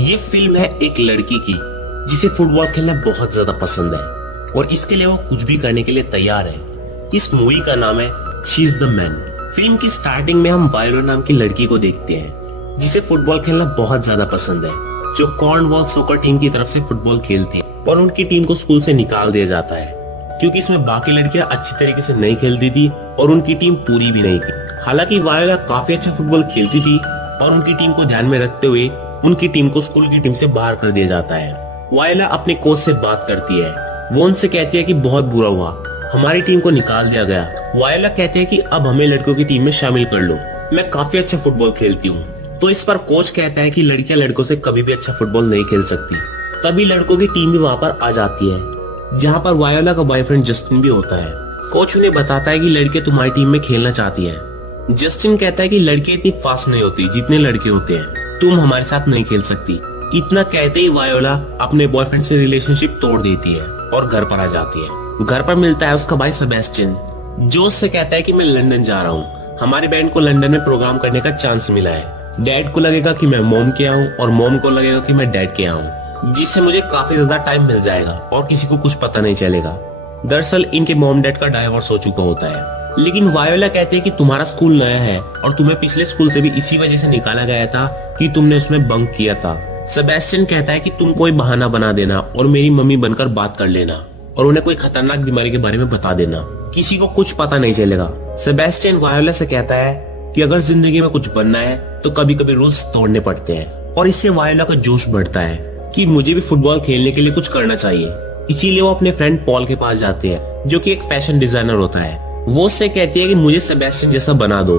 ये फिल्म है एक लड़की की जिसे फुटबॉल खेलना बहुत ज्यादा पसंद है और इसके लिए वो कुछ भी करने के लिए तैयार है। इस मूवी का नाम है she is the man. Film की स्टार्टिंग में हम वायोला नाम की लड़की को देखते हैं जिसे फुटबॉल खेलना बहुत ज्यादा पसंद है, जो कॉर्नवॉल सॉकर टीम की तरफ से फुटबॉल खेलती है और उनकी टीम को स्कूल से निकाल दिया जाता है क्योंकि इसमें बाकी लड़कियां अच्छी तरीके से नहीं खेलती थी और उनकी टीम पूरी भी नहीं थी। हालांकि वायोला काफी अच्छा फुटबॉल खेलती थी और उनकी टीम को ध्यान में रखते हुए उनकी टीम को स्कूल की टीम से बाहर कर दिया जाता है। वायोला अपने कोच से बात करती है, वो उनसे कहती है कि बहुत बुरा हुआ, हमारी टीम को निकाल दिया गया। वायोला कहते हैं कि अब हमें लड़कों की टीम में शामिल कर लो, मैं काफी अच्छा फुटबॉल खेलती हूँ। तो इस पर कोच कहता है कि लड़कियां लड़कों से कभी भी अच्छा फुटबॉल नहीं खेल सकती। तभी लड़कों की टीम भी वहाँ पर आ जाती है जहाँ पर वायोला का बॉयफ्रेंड जस्टिन भी होता है। कोच उन्हें बताता है कि लड़के तुम्हारी टीम में खेलना चाहती है। जस्टिन कहता है कि लड़के इतनी फास्ट नहीं होती जितने लड़के होते हैं, तुम हमारे साथ नहीं खेल सकती। इतना कहते ही वायोला अपने बॉयफ्रेंड से रिलेशनशिप तोड़ देती है और घर पर आ जाती है। घर पर मिलता है उसका भाई सेबेस्टियन, जो उससे कहता है कि मैं लंदन जा रहा हूँ, हमारी बैंड को लंदन में प्रोग्राम करने का चांस मिला है। डैड को लगेगा कि मैं मॉम के यहाँ हूँ और मॉम को लगेगा कि मैं डैड के यहाँ हूँ, जिससे मुझे काफी ज्यादा टाइम मिल जाएगा और किसी को कुछ पता नहीं चलेगा। दरअसल इनके मॉम डैड का डाइवोर्स हो चुका होता है। लेकिन वायोला कहते हैं कि तुम्हारा स्कूल नया है और तुम्हें पिछले स्कूल से भी इसी वजह से निकाला गया था कि तुमने उसमें बंक किया था। सेबेस्टियन कहता है कि तुम कोई बहाना बना देना और मेरी मम्मी बनकर बात कर लेना और उन्हें कोई खतरनाक बीमारी के बारे में बता देना, किसी को कुछ पता नहीं चलेगा। सेबेस्टियन वायोला से कहता है कि अगर जिंदगी में कुछ बनना है तो कभी कभी रूल्स तोड़ने पड़ते हैं, और इससे वायोला का जोश बढ़ता है कि मुझे भी फुटबॉल खेलने के लिए कुछ करना चाहिए। इसीलिए वो अपने फ्रेंड पॉल के पास जाते हैं जो कि एक फैशन डिजाइनर होता है। वो उससे कहती है कि मुझे सेबेस्टियन जैसा बना दो,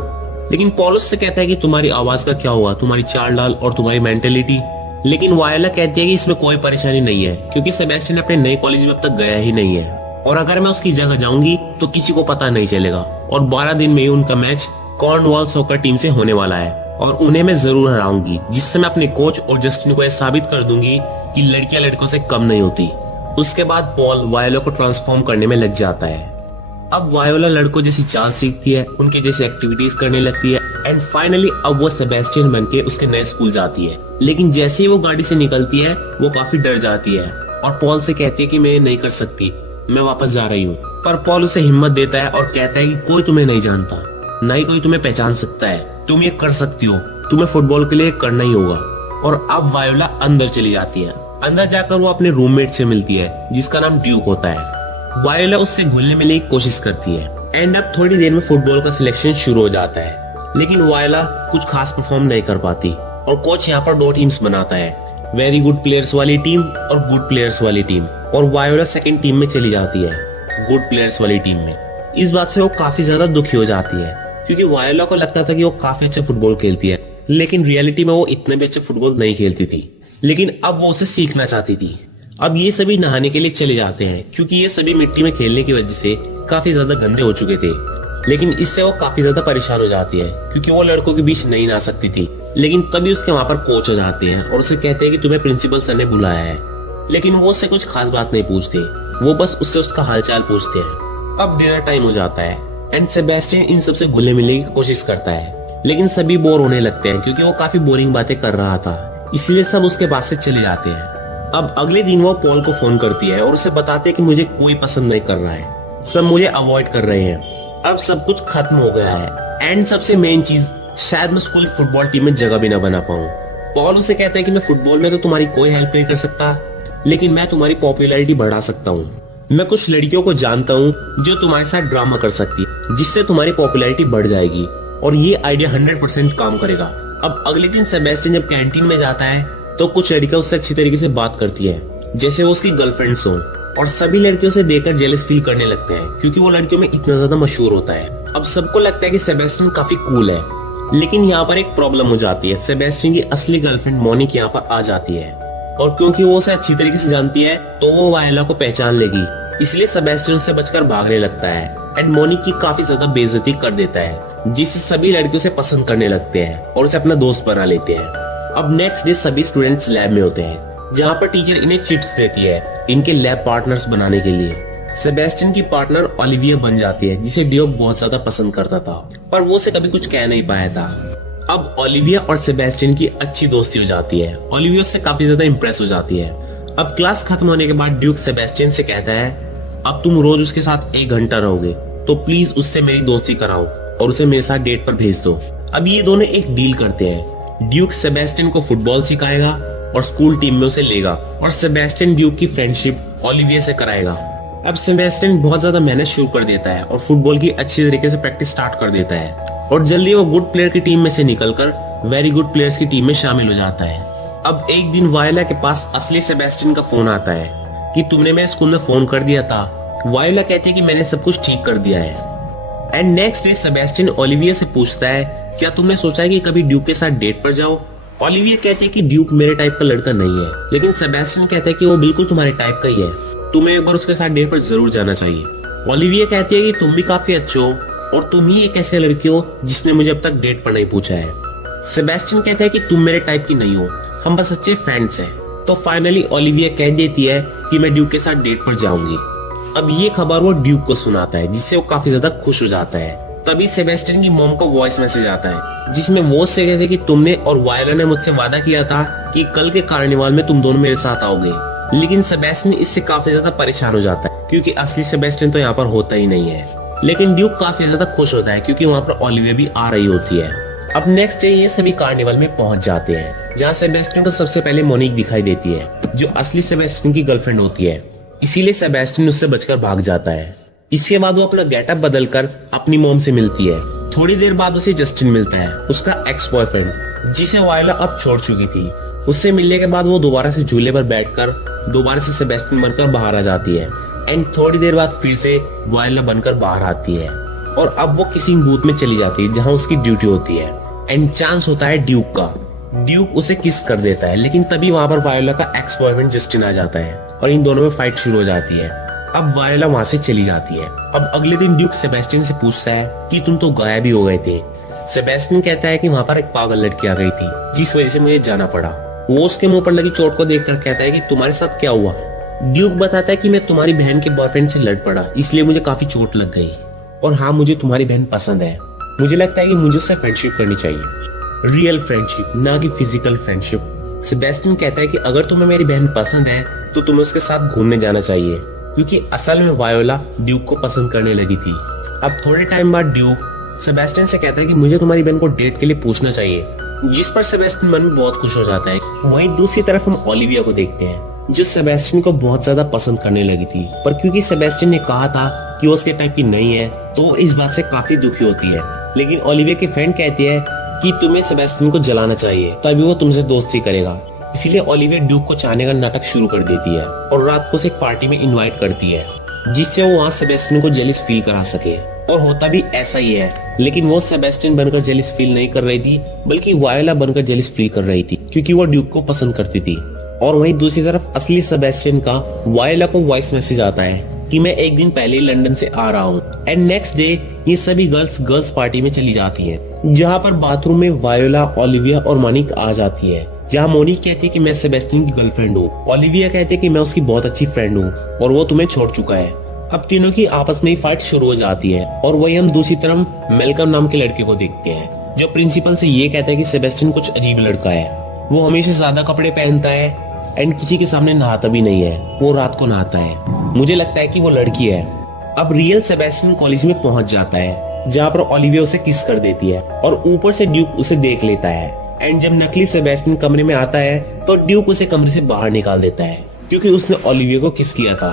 लेकिन पॉल उससे कहता है कि तुम्हारी आवाज का क्या हुआ, तुम्हारी चाल डाल और तुम्हारी मेंटेलिटी। लेकिन वायोला कहती है कि इसमें कोई परेशानी नहीं है क्योंकि सेबेस्टियन अपने नए कॉलेज में अब तक गया ही नहीं है और अगर मैं उसकी जगह जाऊंगी तो किसी को पता नहीं चलेगा। और 12 दिन में ही उनका मैच कॉर्नवॉल सॉकर टीम से होने वाला है और उन्हें मैं जरूर हराऊंगी, जिससे मैं अपने कोच और जस्टिन को यह साबित कर दूंगी कि लड़कियां लड़कों से कम नहीं होती। उसके बाद पॉल वायोला को ट्रांसफॉर्म करने में लग जाता है। अब वायोला लड़कों जैसी चाल सीखती है, उनके जैसी एक्टिविटीज करने लगती है एंड फाइनली अब वो सेबेस्टियन बनके उसके नए स्कूल जाती है। लेकिन जैसे ही वो गाड़ी से निकलती है वो काफी डर जाती है और पॉल से कहती है कि मैं नहीं कर सकती, मैं वापस जा रही हूँ। पर पॉल उसे हिम्मत देता है और कहता है कि कोई तुम्हें नहीं जानता, न ही कोई तुम्हें पहचान सकता है, तुम ये कर सकती हो, तुम्हें फुटबॉल के लिए करना ही होगा। और अब वायोला अंदर चली जाती है। अंदर जाकर वो अपने रूममेट से मिलती है जिसका नाम ड्यूक होता है। वायोला उससे घुलने मिलने की कोशिश करती है एंड अब थोड़ी देर में फुटबॉल का सिलेक्शन शुरू हो जाता है, लेकिन वायोला कुछ खास परफॉर्म नहीं कर पाती और कोच यहाँ पर 2 टीम्स बनाता है, वेरी गुड प्लेयर्स वाली टीम और गुड प्लेयर्स वाली टीम। और वायोला सेकंड टीम में चली जाती है, गुड प्लेयर्स वाली टीम में। इस बात से वो काफी ज्यादा दुखी हो जाती है क्योंकि वायोला को लगता था कि वो काफी अच्छा फुटबॉल खेलती है, लेकिन रियलिटी में वो इतने भी अच्छा फुटबॉल नहीं खेलती थी। लेकिन अब वो उसे सीखना चाहती थी। अब ये सभी नहाने के लिए चले जाते हैं क्योंकि ये सभी मिट्टी में खेलने की वजह से काफी ज्यादा गंदे हो चुके थे। लेकिन इससे वो काफी ज्यादा परेशान हो जाती है क्योंकि वो लड़कों के बीच नहीं नहा सकती थी। लेकिन तभी उसके वहाँ पर कोच हो जाते हैं और उसे कहते हैं कि तुम्हें प्रिंसिपल सर ने बुलाया है। लेकिन वो उससे कुछ खास बात नहीं पूछते, वो बस उससे उसका हालचाल पूछते हैं। अब डिनर टाइम हो जाता है एंड सेबेस्टियन इन सबसे घुलने मिलने की कोशिश करता है, लेकिन सभी बोर होने लगते हैं क्योंकि वो काफी बोरिंग बातें कर रहा था, इसलिए सब उसके पास से चले जाते हैं। अब अगले दिन वो पॉल को फोन करती है और उसे बताते हैं कि मुझे कोई पसंद नहीं कर रहा है, सब मुझे अवॉइड कर रहे हैं, अब सब कुछ खत्म हो गया है एंड सबसे मेन चीज, शायद मैं स्कूल फुटबॉल टीम में जगह भी ना बना पाऊं। पॉल उसे कहता है कि मैं फुटबॉल में तो तुम्हारी कोई हेल्प नहीं कर सकता, लेकिन मैं तुम्हारी पॉपुलैरिटी बढ़ा सकता हूँ। मैं कुछ लड़कियों को जानता हूँ जो तुम्हारे साथ ड्रामा कर सकती है, जिससे तुम्हारी पॉपुलैरिटी बढ़ जाएगी और ये आइडिया 100% काम करेगा। अब अगले दिन सेबेस्टियन जब कैंटीन में जाता है तो कुछ लड़कियां उससे अच्छी तरीके से बात करती है जैसे वो उसकी गर्लफ्रेंड्स हो, और सभी लड़कियों से देखकर जेलस फील करने लगते हैं क्योंकि वो लड़कियों में इतना ज्यादा मशहूर होता है। अब सबको लगता है कि सेबेस्टियन काफी कूल है, लेकिन यहाँ पर एक प्रॉब्लम हो जाती है। सेबेस्टियन की असली गर्लफ्रेंड मोनिक यहाँ पर आ जाती है और क्योंकि वो उसे अच्छी तरीके से जानती है तो वो वायोला को पहचान लेगी, इसलिए सेबेस्टियन से बचकर भागने लगता है एंड मोनिक की काफी ज्यादा बेइज्जती कर देता है, जिससे सभी लड़कियों से पसंद करने लगते हैं और उसे अपना दोस्त बना लेते हैं। अब नेक्स्ट डे सभी स्टूडेंट्स लैब में होते हैं जहाँ पर टीचर इन्हें चिट्स देती है इनके लैब पार्टनर्स बनाने के लिए। सेबेस्टियन की पार्टनर ओलिविया बन जाती है, जिसे ड्यूक बहुत ज्यादा पसंद करता था, पर वो उसे कभी कुछ कह नहीं पाया था। अब ओलिविया और सेबेस्टियन की अच्छी दोस्ती हो जाती है। ओलिविया उससे काफी ज्यादा इंप्रेस हो जाती है। अब क्लास खत्म होने के बाद ड्यूक सेबेस्टियन से कहता है, अब तुम रोज उसके साथ 1 घंटा रहोगे, तो प्लीज उससे मेरी दोस्ती कराओ और उसे मेरे साथ डेट पर भेज दो। अब ये दोनों एक डील करते हैं। ड्यूक सेबेस्टियन को फुटबॉल सिखाएगा और स्कूल टीम में उसे लेगा, और सेबेस्टियन ड्यूक की फ्रेंडशिप ओलिविया से कराएगा। अब सेबेस्टियन बहुत ज्यादा मेहनत शुरू कर देता है और फुटबॉल की अच्छी तरीके से प्रैक्टिस स्टार्ट कर देता है, और जल्दी वो गुड प्लेयर की टीम में से निकलकर वेरी गुड प्लेयर्स की टीम में शामिल हो जाता है। अब एक दिन वायोला के पास असली सेबेस्टियन का फोन आता है कि तुमने मेरे स्कूल में फोन कर दिया था। वायोला कहती है कि मैंने सब कुछ ठीक कर दिया है। And next day Sebastian Olivia से पूछता है, क्या तुमने सोचा है कि कभी ड्यूक के साथ डेट पर जाओ? ओलिविया कहती है कि ड्यूक मेरे टाइप का लड़का नहीं है, लेकिन सेबेस्टियन कहता है कि वो बिल्कुल तुम्हारे टाइप का ही है, तुम्हें एक बार उसके साथ डेट पर जरूर जाना चाहिए। ओलिविया कहती है कि तुम भी काफी अच्छे हो और तुम ही एक ऐसे लड़के हो जिसने मुझे अब तक डेट पर नहीं पूछा है। सेबेस्टियन कहता है कि तुम मेरे टाइप की नहीं हो, हम बस अच्छे फ्रेंड्स हैं। तो फाइनली ओलिविया कह देती है कि मैं ड्यूक के साथ डेट पर जाऊंगी। अब ये खबर वो ड्यूक को सुनाता है, जिससे वो काफी ज्यादा खुश हो जाता है। तभी सेबेस्टियन की मॉम को वॉइस मैसेज आता है, जिसमें वो से कहते हैं कि तुमने और वायोला ने मुझसे वादा किया था कि कल के कार्निवाल में तुम दोनों मेरे साथ आओगे। लेकिन सेबेस्टियन इससे काफी ज्यादा परेशान हो जाता है, क्योंकि असली सेबेस्टियन तो यहाँ पर होता ही नहीं है। लेकिन ड्यूक काफी ज्यादा खुश होता है, क्योंकि वहाँ पर ओलिविया भी आ रही होती है। अब नेक्स्ट डे ये सभी कार्निवल में पहुंच जाते हैं, जहाँ सेबेस्टियन को सबसे पहले मोनिक दिखाई देती है, जो असली सेबेस्टियन की गर्लफ्रेंड होती है। इसीलिए सेबेस्टियन उससे बचकर भाग जाता है। इसके बाद वो अपना गेटअप बदलकर अपनी मॉम से मिलती है। थोड़ी देर बाद उसे जस्टिन मिलता है, उसका एक्स बॉयफ्रेंड, जिसे वायोला अब छोड़ चुकी थी। उससे मिलने के बाद वो दोबारा से झूले पर बैठकर दोबारा से सेबेस्टियन बनकर बाहर आ जाती है। एंड थोड़ी देर बाद फिर से वायोला बनकर बाहर आती है, और अब वो किसी बूथ में चली जाती है जहाँ उसकी ड्यूटी होती है। एंड चांस होता है ड्यूक का। ड्यूक उसे किस कर देता है, लेकिन तभी वहाँ पर वायोला का एक्स बॉयफ्रेंड जस्टिन आ जाता है और इन दोनों में फाइट शुरू हो जाती है। अब वायोला वहाँ से चली जाती है। अब अगले दिन ड्यूक सेबेस्टियन से पूछता है कि तुम तो गायब ही हो गए थे। सेबेस्टियन कहता है कि वहाँ पर एक पागल लड़की आ गई थी, जिस वजह से मुझे जाना पड़ा। वो उसके मुंह पर लगी चोट को देखकर कहता है कि तुम्हारे साथ क्या हुआ? ड्यूक बताता है कि मैं तुम्हारी बहन के बॉयफ्रेंड से लड़ पड़ा, इसलिए मुझे काफी चोट लग गई। और हाँ, मुझे तुम्हारी बहन पसंद है। मुझे लगता है कि मुझे उससे फ्रेंडशिप करनी चाहिए, रियल फ्रेंडशिप, ना कि फिजिकल फ्रेंडशिप। सेबेस्टियन कहता है कि अगर तुम्हें मेरी बहन पसंद है तो तुम्हें उसके साथ घूमने जाना चाहिए, क्योंकि असल में वायोला ड्यूक को पसंद करने लगी थी। अब थोड़े टाइम बाद ड्यूक सेबेस्टियन से कहता है कि मुझे तुम्हारी बहन को डेट के लिए पूछना चाहिए, जिस पर सेबेस्टियन मन में बहुत खुश हो जाता है। वहीं दूसरी तरफ हम ओलिविया को देखते हैं, जो सेबेस्टियन को बहुत ज्यादा पसंद करने लगी थी, पर क्योंकि सेबेस्टियन ने कहा था कि वो उसके टाइप की नहीं है, तो वो इस बात से काफी दुखी होती है। लेकिन ओलिविया की फ्रेंड कहती है कि तुम्हें सेबेस्टियन को जलाना चाहिए, तभी वो तुमसे दोस्ती करेगा। इसीलिए ओलिविया ड्यूक को चाहने का नाटक शुरू कर देती है और रात को उसे एक पार्टी में इनवाइट करती है, जिससे वो वहाँ सेबेस्टियन को जेलिस फील करा सके। और होता भी ऐसा ही है, लेकिन वो सेबेस्टियन बनकर जेलिस फील नहीं कर रही थी, बल्कि वायोला बनकर जेलिस फील कर रही थी, क्योंकि वो ड्यूक को पसंद करती थी। और वहीं दूसरी तरफ असली सेबेस्टियन का वायोला को वॉइस मैसेज आता है कि मैं एक दिन पहले ही लंदन से आ रहा हूँ। एंड नेक्स्ट डे ये सभी गर्ल्स पार्टी में चली जाती हैं, जहाँ पर बाथरूम में वायोला, ओलिविया और मोनिक आ जाती है। जहाँ मोनिक कहती है कि मैं सेबेस्टियन की गर्लफ्रेंड हूँ, ओलिविया कहती है कि मैं उसकी बहुत अच्छी फ्रेंड हूँ और वो तुम्हें छोड़ चुका है। अब तीनों की आपस में ही फाइट शुरू हो जाती है। और वही हम दूसरी तरफ मेलकम नाम के लड़के को देखते हैं, जो प्रिंसिपल से ये कहता है कि सेबेस्टियन कुछ अजीब लड़का है। वो हमेशा ज्यादा कपड़े पहनता है एंड किसी के सामने नहाता भी नहीं है, वो रात को नहाता है। मुझे लगता है कि वो लड़की है। अब रियल सेबेस्टियन कॉलेज में पहुंच जाता है, जहाँ पर ओलिविया उसे किस कर देती है और ऊपर से ड्यूक उसे देख लेता है। एंड जब नकली सेबेस्टियन कमरे में आता है तो ड्यूक उसे कमरे से बाहर निकाल देता है, क्योंकि उसने ओलिविया को किस किया था।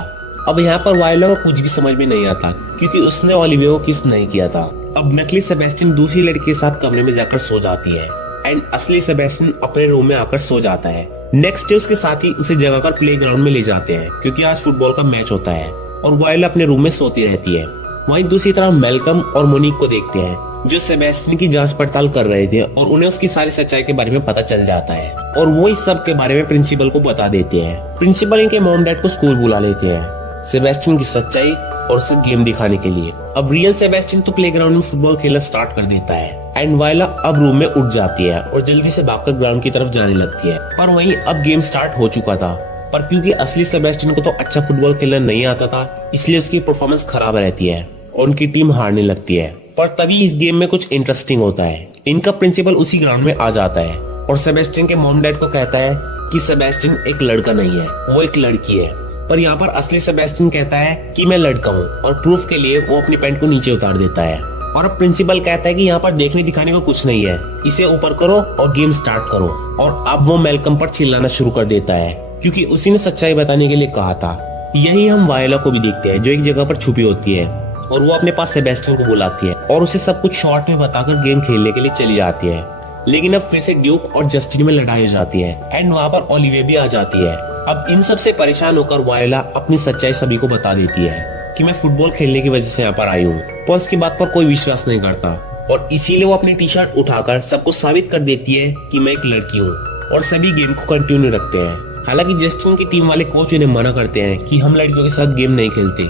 अब यहाँ पर वायोला को कुछ भी समझ में नहीं आता, क्योंकि उसने ओलिविया को किस नहीं किया था। अब नकली सेबेस्टियन दूसरी लड़की के साथ कमरे में जाकर सो जाती है एंड असली सेबेस्टियन अपने रूम में आकर सो जाता है। नेक्स्ट डे उसके साथी उसे जगाकर प्लेग्राउंड में ले जाते हैं, क्योंकि आज फुटबॉल का मैच होता है, और वायोला अपने रूम में सोती रहती है। वहीं दूसरी तरफ मेलकम और मोनिक को देखते हैं, जो सेबेस्टियन की जांच पड़ताल कर रहे थे, और उन्हें उसकी सारी सच्चाई के बारे में पता चल जाता है और वो इस सब के बारे में प्रिंसिपल को बता देते हैं। प्रिंसिपल इनके मॉम डैड को स्कूल बुला लेते हैं सेबेस्टियन की सच्चाई और उसे गेम दिखाने के लिए। अब रियल सेबेस्टियन तो प्लेग्राउंड में फुटबॉल खेलना स्टार्ट कर देता है एंड वायोला अब रूम में उठ जाती है और जल्दी से भागकर ग्राउंड की तरफ जाने लगती है। पर वहीं अब गेम स्टार्ट हो चुका था पर क्योंकि असली सेबेस्टियन को तो अच्छा फुटबॉल खेलना नहीं आता था, इसलिए उसकी परफॉर्मेंस खराब रहती है और उनकी टीम हारने लगती है। पर तभी इस गेम में कुछ इंटरेस्टिंग होता है। इनका प्रिंसिपल उसी ग्राउंड में आ जाता है और सेबेस्टियन के मॉम डैड को कहता है कि सेबेस्टियन एक लड़का नहीं है, वो एक लड़की है। पर यहाँ पर असली सेबेस्टियन कहता है कि मैं लड़का हूँ और प्रूफ के लिए वो अपनी पैंट को नीचे उतार देता है। और अब प्रिंसिपल कहता है कि यहाँ पर देखने दिखाने को कुछ नहीं है, इसे ऊपर करो और गेम स्टार्ट करो। और अब वो मैल्कम पर चिल्लाना शुरू कर देता है क्योंकि उसी ने सच्चाई बताने के लिए कहा था। यही हम वायला को भी देखते हैं जो एक जगह पर छुपी होती है और वो अपने पास सेबेस्टियन को बुलाती है और उसे सब कुछ शॉर्ट में बताकर गेम खेलने के लिए चली जाती है। लेकिन अब फिर से ड्यूक और जस्टिन में लड़ाई हो जाती है एंड वहाँ पर ओलिविया भी आ जाती है। अब इन सब से परेशान होकर वायला अपनी सच्चाई सभी को बता देती है कि मैं फुटबॉल खेलने की वजह से यहाँ पर आई हूँ। पर उसकी बात पर कोई विश्वास नहीं करता और इसीलिए वो अपनी टी शर्ट उठाकर सबको साबित कर देती है कि मैं एक लड़की हूँ और सभी गेम को कंटिन्यू रखते हैं। हालांकि जस्टिन की टीम वाले कोच इन्हें मना करते हैं कि हम लड़कियों के साथ गेम नहीं खेलते,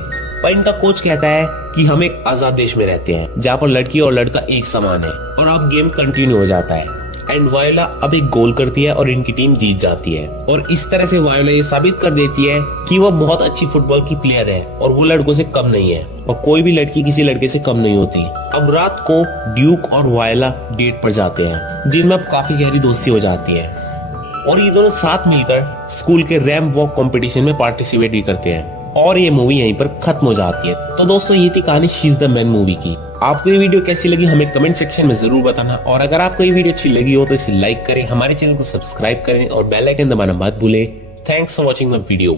पर इनका कोच कहता है कि हम एक आजाद देश में रहते हैं जहाँ पर लड़की और लड़का एक समान है। और अब गेम कंटिन्यू हो जाता है एंड वायोला अब एक गोल करती है और इनकी टीम जीत जाती है। और इस तरह से वायोला ये साबित कर देती है कि वो बहुत अच्छी फुटबॉल की प्लेयर है और वो लड़कों से कम नहीं है और कोई भी लड़की किसी लड़के से कम नहीं होती। अब रात को ड्यूक और वायोला डेट पर जाते हैं जिनमें अब काफी गहरी दोस्ती हो जाती है और ये दोनों साथ मिलकर स्कूल के रैंप वॉक कंपटीशन में पार्टिसिपेट भी करते हैं और ये मूवी यहीं पर खत्म हो जाती है। तो दोस्तों ये थी कहानी she is the man movie की। आपको ये वीडियो कैसी लगी हमें कमेंट सेक्शन में जरूर बताना और अगर आपको ये वीडियो अच्छी लगी हो तो इसे लाइक करें, हमारे चैनल को सब्सक्राइब करें और बेल आइकन दबाना मत भूलें। Thanks for watching my video.